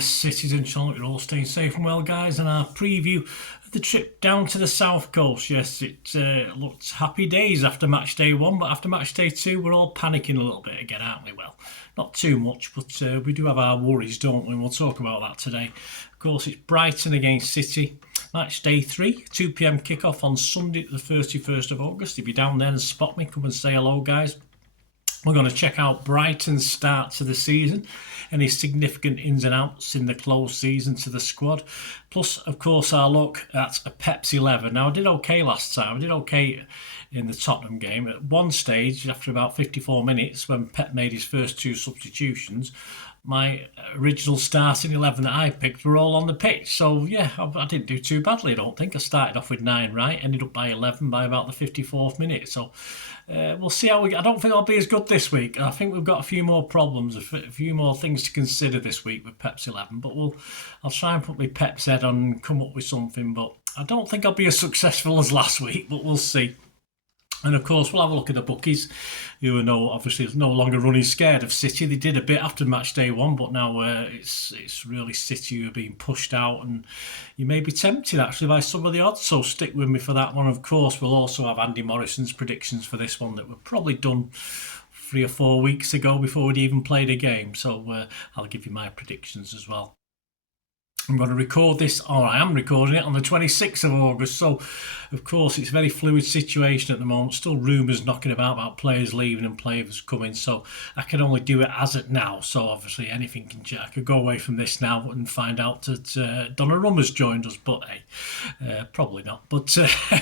citizens. You're all staying safe and well, guys. And our preview of the trip down to the south coast. Yes, it looked happy days after match day 1, but after match day 2, we're all panicking a little bit again, aren't we? Well, not too much, but we do have our worries, don't we? And we'll talk about that today. Of course, it's Brighton against City. Match day 3, 2 p.m. kickoff on Sunday, the 31st of August. If you're down there and spot me, come and say hello, guys. We're going to check out Brighton's start to the season, any significant ins and outs in the closed season to the squad. Plus, of course, our look at a Pep's 11. Now, I did okay last time. I did okay in the Tottenham game. At one stage, after about 54 minutes, when Pep made his first 2 substitutions, my original starting 11 that I picked were all on the pitch. So, yeah, I didn't do too badly, I don't think. I started off with 9 right, ended up by 11 by about the 54th minute. So, we'll see how we get. I don't think I'll be as good this week. I think we've got a few more problems, a few more things to consider this week with Pep's 11. But I'll try and put my Pep's head on and come up with something. But I don't think I'll be as successful as last week, but we'll see. And of course, we'll have a look at the bookies, who are obviously no longer running scared of City. They did a bit after match day 1, but now it's really City who are being pushed out, and you may be tempted actually by some of the odds. So stick with me for that one. Of course, we'll also have Andy Morrison's predictions for this one that were probably done 3 or 4 weeks ago before we'd even played a game. So I'll give you my predictions as well. I'm going to record this, or I am recording it on the 26th of August. So, of course, it's a very fluid situation at the moment. Still rumours knocking about players leaving and players coming. So, I can only do it as at now. So, obviously, anything can change. I could go away from this now and find out that Donnarumma's joined us. But, hey, probably not. But,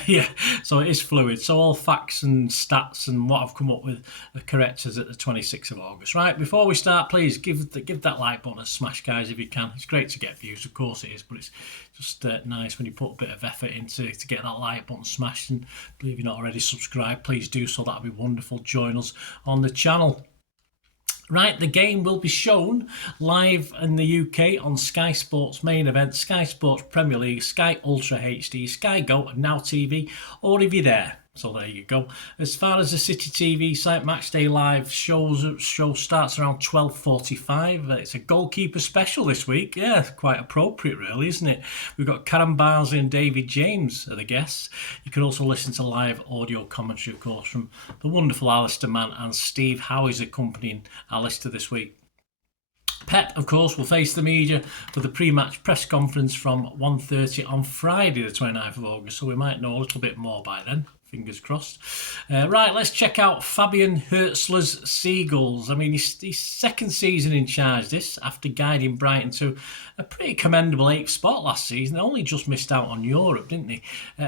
yeah, so it is fluid. So, all facts and stats and what I've come up with are correct as at the 26th of August. Right, before we start, please give that like button a smash, guys, if you can. It's great to get views. Of course it is, but it's just nice when you put a bit of effort into to get that like button smashed. And believe you're not already subscribed, please do so. That'd be wonderful. Join us on the channel. Right, the game will be shown live in the UK on Sky Sports main event, Sky Sports Premier League, Sky Ultra HD, Sky Go and Now TV, or if you're there. So there you go. As far as the Citytilidie site, Matchday Live show starts around 12:45. It's a goalkeeper special this week. Yeah, quite appropriate really, isn't it? We've got Karen Barnsley and David James are the guests. You can also listen to live audio commentary, of course, from the wonderful Alistair Mann and Steve Howe is accompanying Alistair this week. Pep, of course, will face the media for the pre-match press conference from 1:30 on Friday, the 29th of August. So we might know a little bit more by then. Fingers crossed. Right, let's check out Fabian Hürzeler's Seagulls. I mean, his second season in charge this, after guiding Brighton to a pretty commendable 8th spot last season. They only just missed out on Europe, didn't they?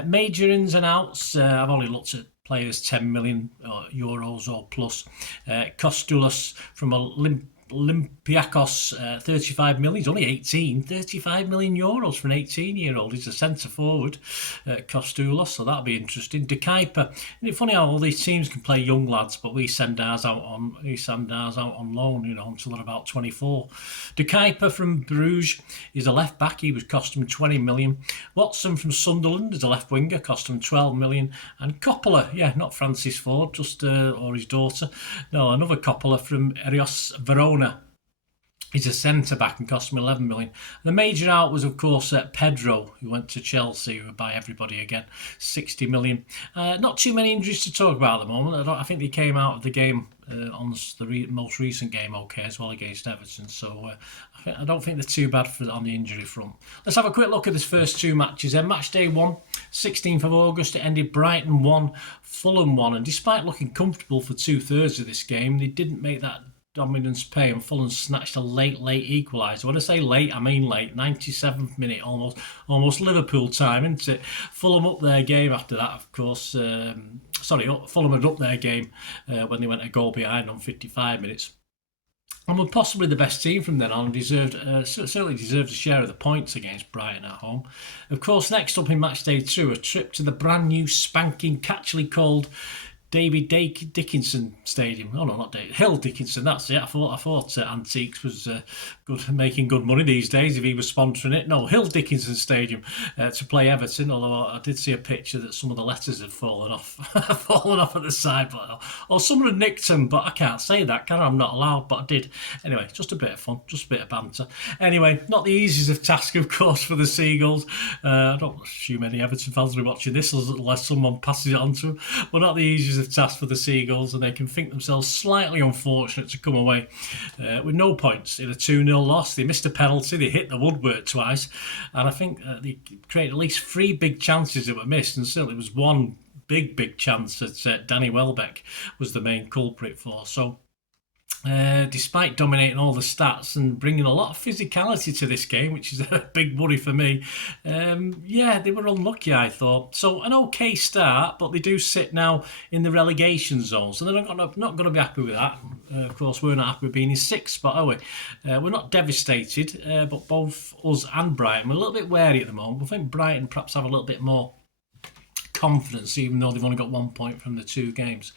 Major ins and outs. I've only looked at players 10 million euros or plus. Kostoulis from Olympiacos, 35 million. He's only 18. 35 million euros for an 18-year-old. He's a centre forward, Kostoulis, so that'll be interesting. De Kuyper. Isn't it funny how all these teams can play young lads, but we send ours out on loan, until they're about 24. De Kuyper from Bruges is a left back. He was cost him 20 million. Watson from Sunderland is a left winger, cost him 12 million. And Coppola, yeah, not Francis Ford, just or his daughter. No, another Coppola from Erios Verona. He's a centre-back and cost him 11 million. The major out was, of course, Pedro, who went to Chelsea, who by everybody again, 60 million. Not too many injuries to talk about at the moment. I think they came out of the game on the most recent game okay as well against Everton. So I don't think they're too bad on the injury front. Let's have a quick look at this first 2 matches. Match day 1, 16th of August, it ended Brighton 1, Fulham 1. And despite looking comfortable for 2/3 of this game, they didn't make that dominance pay, and Fulham snatched a late equaliser. When I say late, I mean late. 97th minute, almost Liverpool time, isn't it? Fulham up their game after that, of course. Fulham had up their game when they went a goal behind on 55 minutes. And were possibly the best team from then on, and certainly deserved a share of the points against Brighton at home. Of course, next up in match day 2, a trip to the brand new spanking, catchily called David Dickinson Stadium. Oh no, not David Hill Dickinson. That's it. I thought Antiques was making good money these days if he was sponsoring it. No, Hill Dickinson Stadium to play Everton. Although I did see a picture that some of the letters had fallen off, fallen off at the side. But, or someone had nicked them, but I can't say that, can I? I'm not allowed, but I did. Anyway, just a bit of fun, just a bit of banter. Anyway, not the easiest of tasks, of course, for the Seagulls. I don't assume any Everton fans will be watching this unless someone passes it on to them. But not the easiest of tasks for the Seagulls, and they can think themselves slightly unfortunate to come away with no points in a 2-0 loss. They missed a penalty, they hit the woodwork twice, and I think they created at least 3 big chances that were missed, and certainly was one big chance that Danny Welbeck was the main culprit for. So despite dominating all the stats and bringing a lot of physicality to this game, which is a big worry for me, they were unlucky, I thought. So an okay start, but they do sit now in the relegation zone, so they're not going to be happy with that. Of course, we're not happy with being in 6th spot, are we? We're not devastated, but both us and Brighton, we're a little bit wary at the moment. I think Brighton perhaps have a little bit more confidence, even though they've only got 1 point from the 2 games.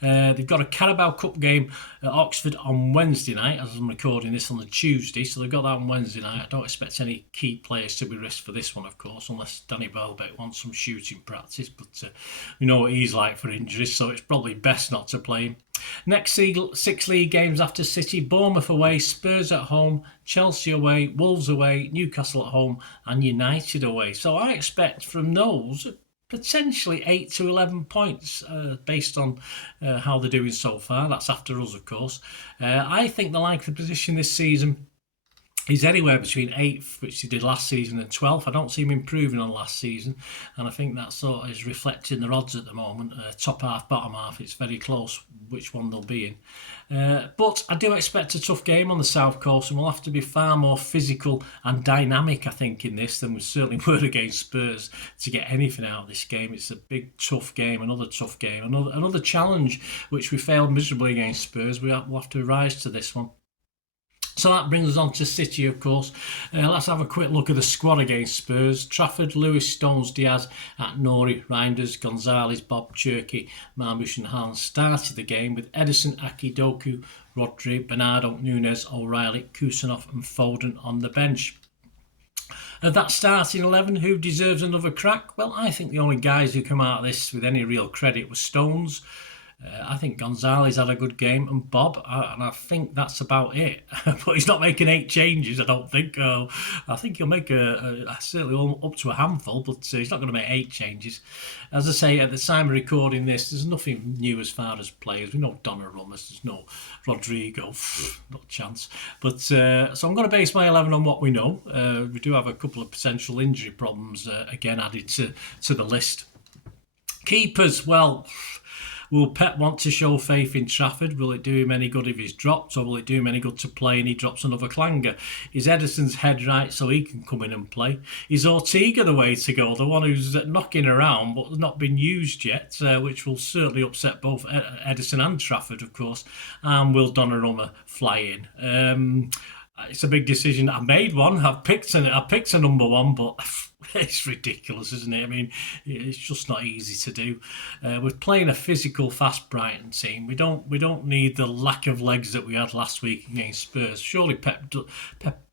They've got a Carabao Cup game at Oxford on Wednesday night, as I'm recording this on the Tuesday, so they've got that on Wednesday night. I don't expect any key players to be risked for this one, of course, unless Danny Welbeck wants some shooting practice, but we know what he's like for injuries, so it's probably best not to play him. Next 6 league games after City: Bournemouth away, Spurs at home, Chelsea away, Wolves away, Newcastle at home, and United away. So I expect from those potentially 8 to 11 points based on how they're doing so far. That's after us, of course. I think the likely position this season is anywhere between 8th, which he did last season, and 12th. I don't see him improving on last season, and I think that sort of is reflecting the odds at the moment. Top half, bottom half, it's very close which one they'll be in. But I do expect a tough game on the South Coast, and we'll have to be far more physical and dynamic, I think, in this than we certainly were against Spurs to get anything out of this game. It's a big, tough game, another tough game, another challenge which we failed miserably against Spurs. We'll have to rise to this one. So that brings us on to City, of course. Let's have a quick look at the squad against Spurs. Trafford, Lewis, Stones, Diaz, Nouri, Reinders, Gonzalez, Bob, Cherky, Marmoush and Hans started the game with Edison, Aki, Doku, Rodri, Bernardo, Nunes, O'Reilly, Kusanov and Foden on the bench. That starting 11, who deserves another crack? Well, I think the only guys who come out of this with any real credit were Stones. I think Gonzalez had a good game, and Bob, and I think that's about it. But he's not making 8 changes, I don't think. I think he'll make certainly up to a handful, but he's not going to make 8 changes. As I say, at the time of recording this, there's nothing new as far as players. We know Donnarumma, there's no Rodrigo, not a chance. But so I'm going to base my 11 on what we know. We do have a couple of potential injury problems again added to the list. Keepers, well, will Pep want to show faith in Trafford? Will it do him any good if he's dropped, or will it do him any good to play and he drops another clanger? Is Edison's head right so he can come in and play? Is Ortega the way to go, the one who's knocking around but not been used yet, which will certainly upset both Edison and Trafford, of course, and will Donnarumma fly in? It's a big decision. I made one. I picked a number 1, but it's ridiculous, isn't it? I mean, it's just not easy to do. We're playing a physical, fast Brighton team. We don't need the lack of legs that we had last week against Spurs. Surely Pep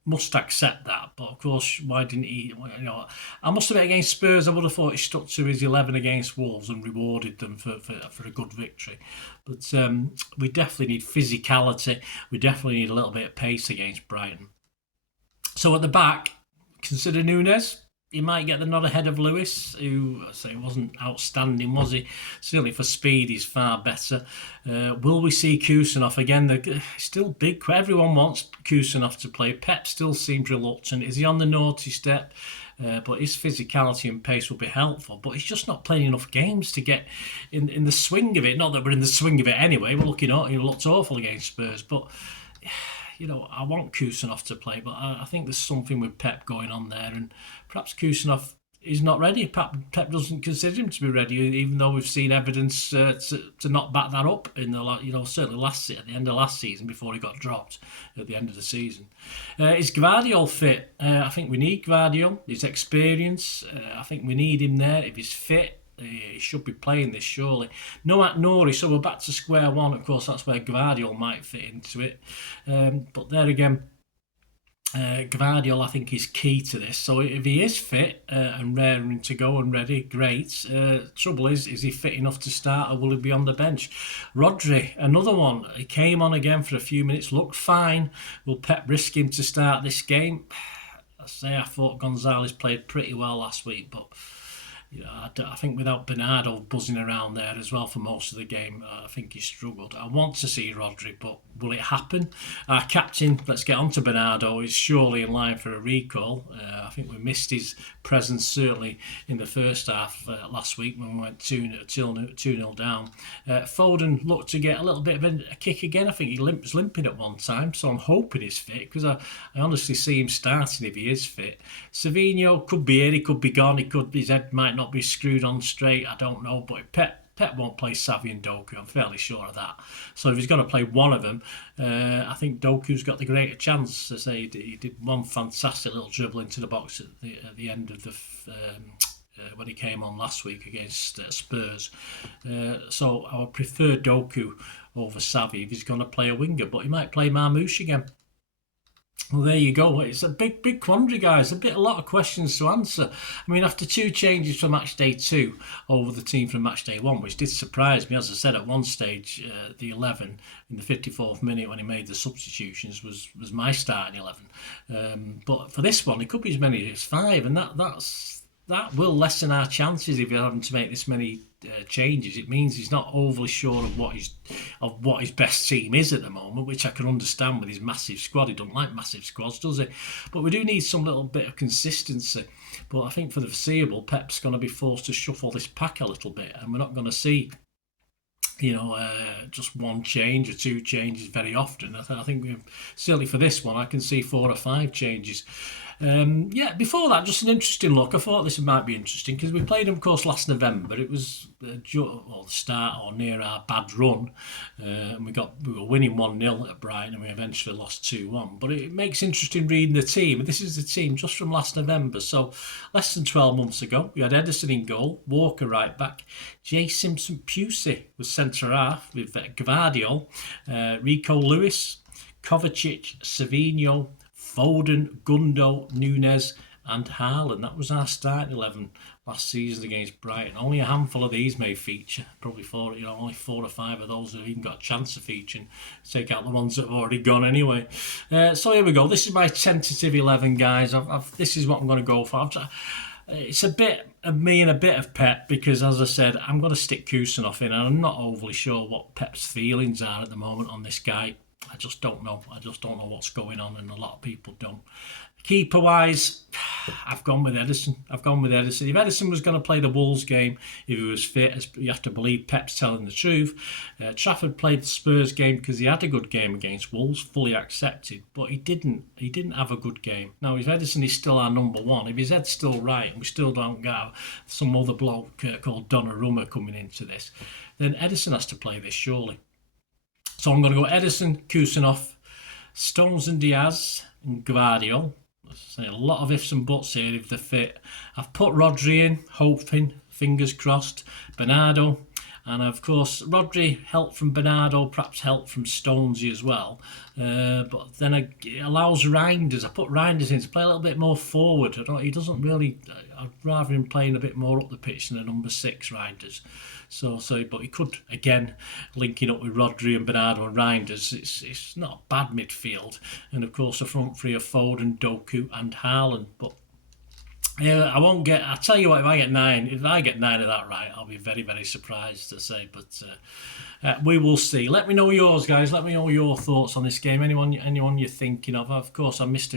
must accept that. But of course, why didn't he? You know, I must admit, against Spurs, I would have thought he stuck to his 11 against Wolves and rewarded them for a good victory. But we definitely need physicality. We definitely need a little bit of pace against Brighton. So at the back, consider Nunes. He might get the nod ahead of Lewis, who I say wasn't outstanding, was he? Certainly for speed, he's far better. Will we see Kusanov again? They're still big. Everyone wants Kusanov to play. Pep still seems reluctant. Is he on the naughty step? But his physicality and pace will be helpful. But he's just not playing enough games to get in the swing of it. Not that we're in the swing of it anyway. We're looking at, he looked awful against Spurs, but you know, I want Kusanov to play, but I think there's something with Pep going on there, and perhaps Kusanov is not ready. Pep doesn't consider him to be ready, even though we've seen evidence to not back that up in the certainly at the end of last season before he got dropped at the end of the season. Is Gvardiol fit? I think we need Gvardiol. His experience, I think we need him there. If he's fit, he should be playing this, surely. No at Nouri, so we're back to square one. Of course, that's where Gvardiol might fit into it. But there again, Gvardiol, I think, is key to this. So if he is fit and raring to go and ready, great. Trouble is he fit enough to start, or will he be on the bench? Rodri, another one. He came on again for a few minutes, looked fine. Will Pep risk him to start this game? I thought Gonzalez played pretty well last week, but I think without Bernardo buzzing around there as well for most of the game, I think he struggled. I want to see Rodri, but will it happen? Our captain, let's get on to Bernardo, is surely in line for a recall. I think we missed his presence certainly in the first half last week when we went 2-0 down. Foden looked to get a little bit of a kick again. I think he was limping at one time, so I'm hoping he's fit, because I honestly see him starting if he is fit. Savinho could be here, he could be gone, his head might not be screwed on straight, I don't know, but Pep won't play Xavi and Doku, I'm fairly sure of that. So if he's going to play one of them, I think Doku's got the greater chance. As I say, he did one fantastic little dribble into the box at the end of the when he came on last week against Spurs. So I would prefer Doku over Xavi if he's going to play a winger, but he might play Marmoush again. Well, there you go. It's a big quandary, guys. A lot of questions to answer. I mean, after 2 changes from match day 2 over the team from match day 1, which did surprise me, as I said at one stage, the 11 in the 54th minute when he made the substitutions was my starting 11. But for this one, it could be as many as 5, and that will lessen our chances if you're having to make this many changes. It means he's not overly sure of what his best team is at the moment, which I can understand with his massive squad. He doesn't like massive squads, does he? But we do need some little bit of consistency. But I think for the foreseeable, Pep's going to be forced to shuffle this pack a little bit, and we're not going to see just one change or 2 changes very often. I think certainly for this one, I can see 4 or 5 changes. Before that, just an interesting look. I thought this might be interesting because we played them, of course, last November. It was the start or near our bad run, and we were winning 1-0 at Brighton, and we eventually lost 2-1. But it makes interesting reading the team. This is the team just from last November, so less than 12 months ago. We had Ederson in goal, Walker right back, Jay Simpson-Pusey was centre half with Gvardiol, Rico Lewis, Kovacic, Savinho, Foden, Gundo, Nunes and Haaland. That was our starting 11 last season against Brighton. Only a handful of these may feature. Probably only 4 or 5 of those have even got a chance of featuring. Take out the ones that have already gone anyway. So here we go. This is my tentative 11, guys. This is what I'm going to go for. It's a bit of me and a bit of Pep because, as I said, I'm going to stick Kusanov in, and I'm not overly sure what Pep's feelings are at the moment on this guy. I just don't know. I just don't know what's going on, and a lot of people don't. Keeper-wise, I've gone with Ederson. If Ederson was going to play the Wolves game, if he was fit, you have to believe Pep's telling the truth. Trafford played the Spurs game because he had a good game against Wolves, fully accepted, but he didn't have a good game. Now, if Ederson is still our number 1, if his head's still right, and we still don't get some other bloke called Donnarumma coming into this, then Ederson has to play this, surely. So I'm going to go Ederson, Kusanov, Stones and Diaz, and Gvardiol. A lot of ifs and buts here if they're fit. I've put Rodri in, hoping, fingers crossed, Bernardo, and of course Rodri, help from Bernardo, perhaps help from Stonesy as well. But then it allows Reinders. I put Reinders in to play a little bit more forward. He doesn't really. I'd rather him playing a bit more up the pitch than a number 6 Reinders. But he could, again, linking up with Rodri and Bernardo and Reinders, it's not a bad midfield. And of course, a front three of Foden, Doku and Haaland. But I'll tell you what, if I get 9 of that right, I'll be very, very surprised to say. But we will see. Let me know yours, guys. Let me know your thoughts on this game. Anyone you're thinking of. Of course, I've missed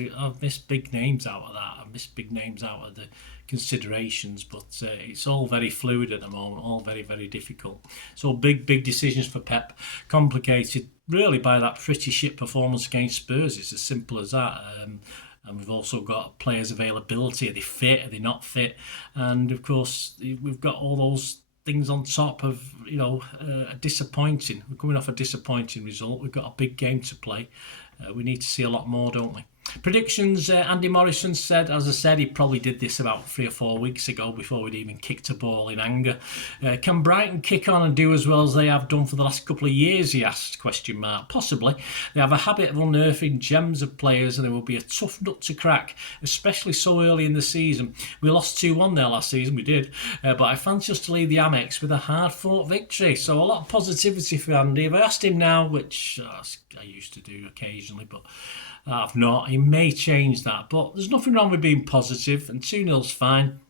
big names out of that. I've missed big names out of the considerations, but it's all very fluid at the moment, all very, very difficult. So big decisions for Pep, complicated really by that pretty shit performance against Spurs. It's as simple as that. And we've also got players' availability. Are they fit? Are they not fit? And of course, we've got all those things on top of a disappointing. We're coming off a disappointing result. We've got a big game to play. We need to see a lot more, don't we? Predictions, Andy Morrison said, as I said, he probably did this about 3 or 4 weeks ago before we'd even kicked a ball in anger. Can Brighton kick on and do as well as they have done for the last couple of years, he asked, question mark. Possibly. They have a habit of unearthing gems of players and they will be a tough nut to crack, especially so early in the season. We lost 2-1 there last season, we did, but I fancy us to leave the Amex with a hard-fought victory. So a lot of positivity for Andy. If I asked him now, which I used to do occasionally, but I've not. He may change that, but there's nothing wrong with being positive, and 2-0's fine.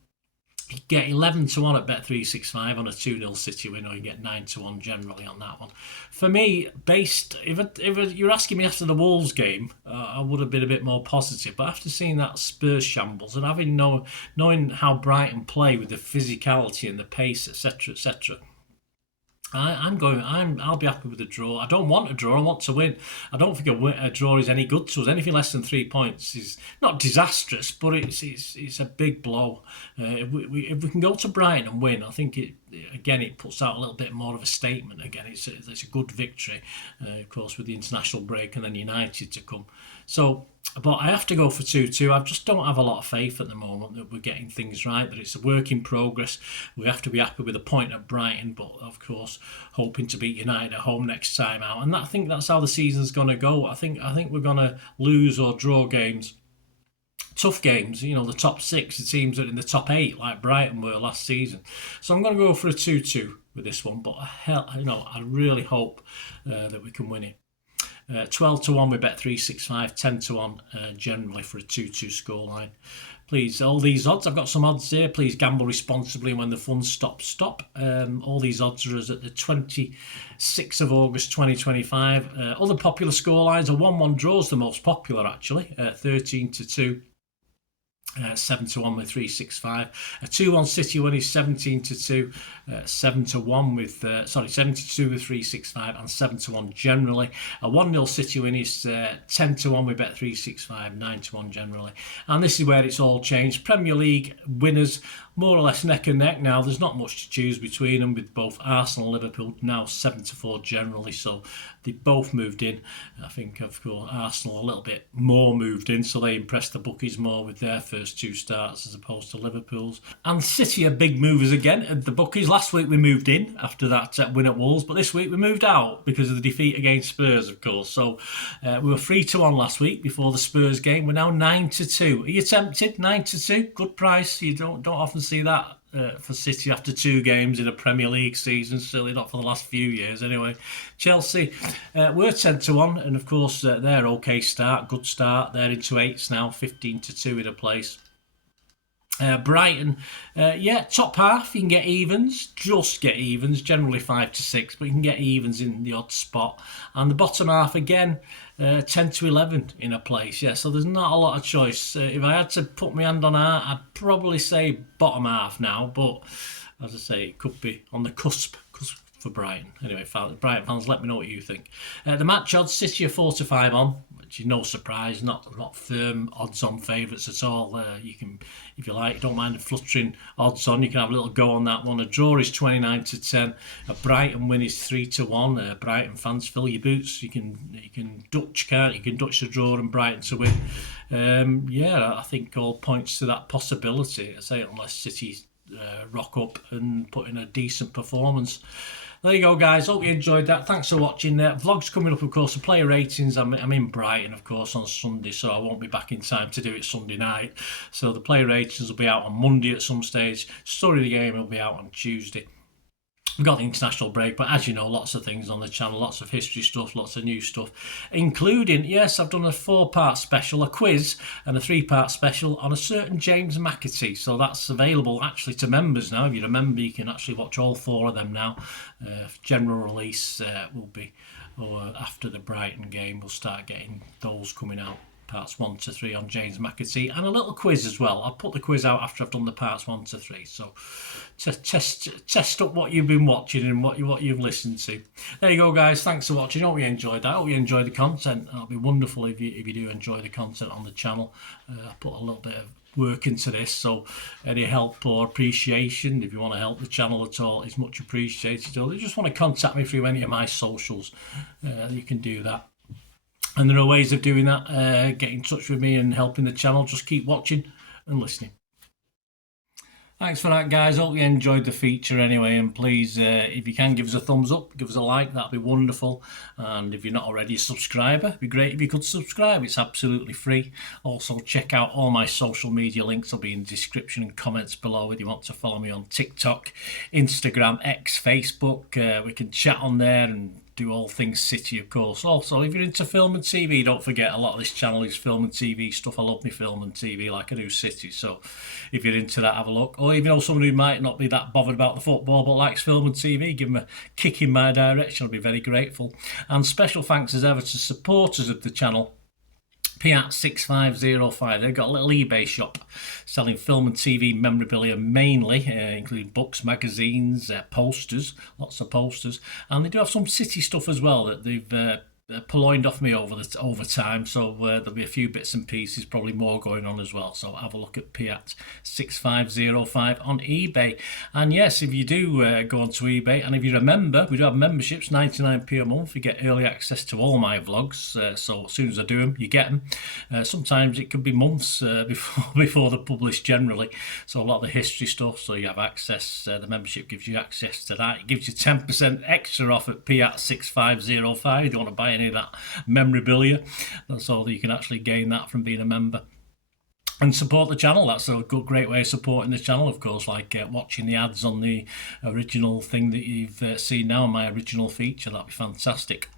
You get 11-1 at Bet365 on a 2-0 City win, or you get 9-1 generally on that one. For me, if you're asking me after the Wolves game, I would have been a bit more positive. But after seeing that Spurs shambles and having knowing how Brighton play with the physicality and the pace, etc., I'll be happy with a draw. I don't want a draw. I want to win. I don't think a draw is any good to us. Anything less than 3 points is not disastrous, but it's a big blow. If we can go to Brighton and win, I think it puts out a little bit more of a statement. Again, it's a good victory, of course, with the international break and then United to come. So, but I have to go for 2-2. I just don't have a lot of faith at the moment that we're getting things right, that it's a work in progress. We have to be happy with a point at Brighton, but of course, hoping to beat United at home next time out. And I think that's how the season's going to go. I think we're going to lose or draw games. Tough games, the top 6, the teams that are in the top 8, like Brighton were last season. So I'm going to go for a 2-2 with this one, but I really hope that we can win it. 12-1 with Bet365, 10-1 generally for a 2-2 scoreline. Please, all these odds, I've got some odds here. Please gamble responsibly, and when the fun stops, stop. All these odds are as at the 26th of August 2025. Other popular scorelines, a 1-1 draw is the most popular actually, 13-2. 7-1 with 365. A 2-1 City win is 17-2. 7-1 with 72 with 365 and 7-1 generally. A 1-0 City win is 10-1 with Bet365, 9-1 generally. And this is where it's all changed. Premier League winners more or less neck and neck now. There's not much to choose between them, with both Arsenal and Liverpool now 7-4 generally. So they both moved in. I think, of course, Arsenal a little bit more moved in, so they impressed the bookies more with their first 2 starts as opposed to Liverpool's. And City are big movers again at the bookies. Last week we moved in after that win at Wolves, but this week we moved out because of the defeat against Spurs, of course. So we were 3-1 last week before the Spurs game. We're now 9-2. Are you tempted? 9-2, good price. You don't often see that for City after 2 games in a Premier League season, certainly not for the last few years anyway. Chelsea, we're 10-1, and of course they're okay start, good start. They're into 8s now, 15-2 in a place. Brighton, top half, you can get evens, generally 5-6, but you can get evens in the odd spot. And the bottom half, again, 10-11 in a place, so there's not a lot of choice. If I had to put my hand on art, I'd probably say bottom half now, but as I say, it could be on the cusp for Brighton. Anyway, Brighton fans, let me know what you think. The match odds, City are 4-5 on, which is no surprise, not firm odds on favourites at all. You can, if you like, don't mind fluttering odds on, you can have a little go on that one. A draw is 29-10. A Brighton win is 3-1. Brighton fans, fill your boots. You can Dutch, can't you? You can Dutch the draw and Brighton to win. I think all points to that possibility. I say, unless City rock up and put in a decent performance. There you go, guys. Hope you enjoyed that. Thanks for watching. Vlogs coming up, of course. The player ratings. I'm in Brighton, of course, on Sunday, so I won't be back in time to do it Sunday night. So the player ratings will be out on Monday at some stage. Story of the game will be out on Tuesday. We've got the international break, but as you know, lots of things on the channel, lots of history stuff, lots of new stuff, including, yes, I've done a 4-part special, a quiz, and a 3-part special on a certain James McAtee. So that's available actually to members now. If you're a member, you can actually watch all 4 of them now. General release will be after the Brighton game. We'll start getting those coming out. Parts 1 to 3 on James McAtee, and a little quiz as well. I'll put the quiz out after I've done the parts 1 to 3. So test up what you've been watching and what you've listened to. There you go, guys. Thanks for watching. Hope you enjoyed that. Hope you enjoyed the content. It'll be wonderful if you do enjoy the content on the channel. I put a little bit of work into this, so any help or appreciation, if you want to help the channel at all, is much appreciated. Or if you just want to contact me through any of my socials, you can do that. And there are ways of doing that. Get in touch with me and helping the channel. Just keep watching and listening. Thanks for that, guys. Hope you enjoyed the feature anyway, and please, if you can, give us a thumbs up, give us a like, that'd be wonderful. And if you're not already a subscriber, it'd be great if you could subscribe. It's absolutely free. Also, check out all my social media links. Will be in the description and comments below if you want to follow me on TikTok, Instagram, X, Facebook. We can chat on there and do all things City, of course. Also, if you're into film and TV, don't forget a lot of this channel is film and TV stuff. I love me film and TV like I do City. So if you're into that, have a look. Or even know someone who might not be that bothered about the football but likes film and TV, give them a kick in my direction. I'll be very grateful. And special thanks as ever to supporters of the channel. Piat6505. They've got a little eBay shop selling film and TV memorabilia mainly, including books, magazines, posters, lots of posters, and they do have some City stuff as well that they've purloined off me over time, so there'll be a few bits and pieces, probably more going on as well. So have a look at Piat6505 on eBay. And yes, if you do go onto eBay, and if you're a member, we do have memberships, 99p a month. You get early access to all my vlogs, so as soon as I do them, you get them. Sometimes it could be months before they're published generally, so a lot of the history stuff, so you have access. The membership gives you access to that. It gives you 10% extra off at Piat6505 if you want to buy any of that memorabilia. That's all that you can actually gain that from being a member and support the channel. That's a great way of supporting the channel, of course, like watching the ads on the original thing that you've seen now, my original feature. That'd be fantastic.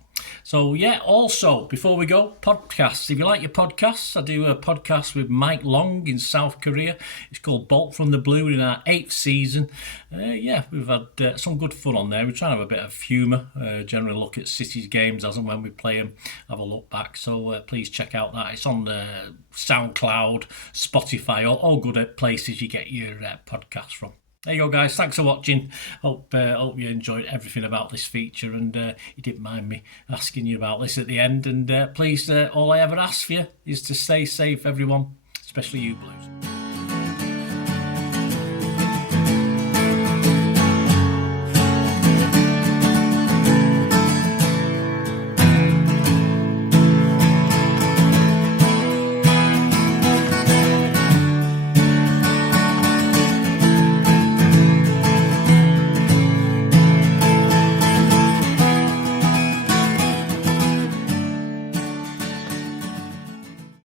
So yeah, also before we go, podcasts. If you like your podcasts, I do a podcast with Mike Long in South Korea. It's called Bolt from the Blue, in our 8th season. Yeah, we've had some good fun on there. We're trying to have a bit of humour, generally look at City's games as and when we play them, have a look back. So please check out that. It's on Soundcloud, Spotify, all good places you get your podcasts from. There you go, guys. Thanks for watching. Hope you enjoyed everything about this feature, and you didn't mind me asking you about this at the end. And please, all I ever ask for you is to stay safe, everyone, especially you Blues.